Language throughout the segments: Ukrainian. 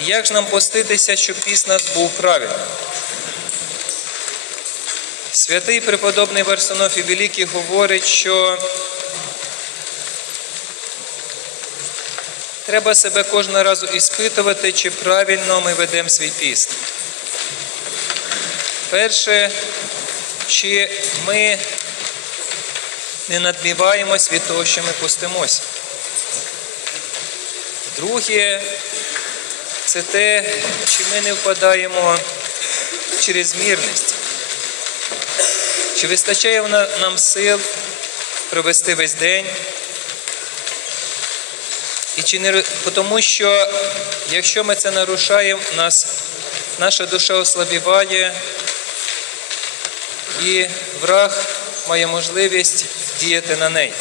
Як ж нам поститися, щоб піст нас був правильним? Святий преподобний Варсонофій Великий говорить, що треба себе кожного разу іспитувати, чи правильно ми ведемо свій піст. Перше, чи ми не надміваємось від того, що ми постимося. Друге, це те, чи ми не впадаємо в чрезмірність. Чи вистачає нам сил провести весь день? І чи не тому що якщо ми це нарушаємо, нас, наша душа ослабіває, і враг має можливість діяти на неї.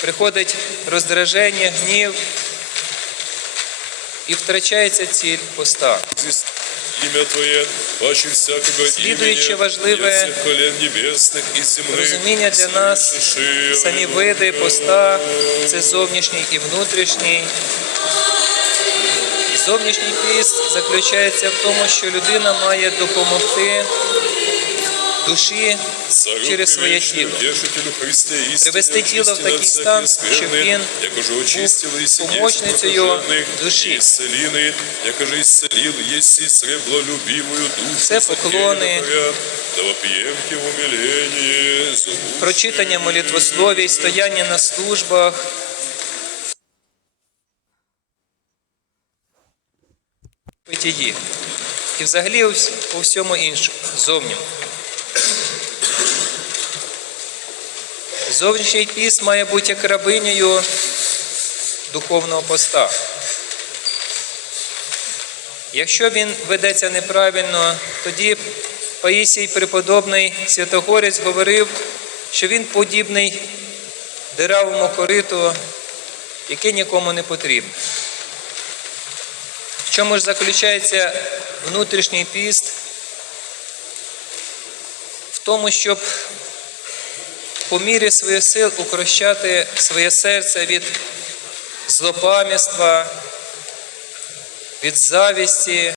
Приходить роздраження, гнів і втрачається ціль поста. Имя Твое, паче всякого Слідуюче имени, важливе Розуміння для нас самі види поста це зовнішній і внутрішній. Зовнішній піст заключається в тому, що людина має допомогти душі Царю через своє вечный, тіло. Утешителю Христе истине, Привести тіло в очистила такий всякие стан, щоб скверны, він якоже очистила и помощницею душі. и исцелины, якоже исцелил, есть сребло любимую душу. Це поклони. Да вопиемте в умилении, звук прочитання молитвословій, стояння на службах. Питії. І взагалі у вс- по всьому іншому, зовнім. Зовнішній піст має бути як рабинею духовного поста. Якщо він ведеться неправильно, тоді Паїсій преподобний Святогорець говорив, що він подібний диравому кориту, яке нікому не потрібне. В чому ж заключається внутрішній піст? Тому, щоб по мірі своїх сил укрощати своє серце від злопам'ятства, від завісті.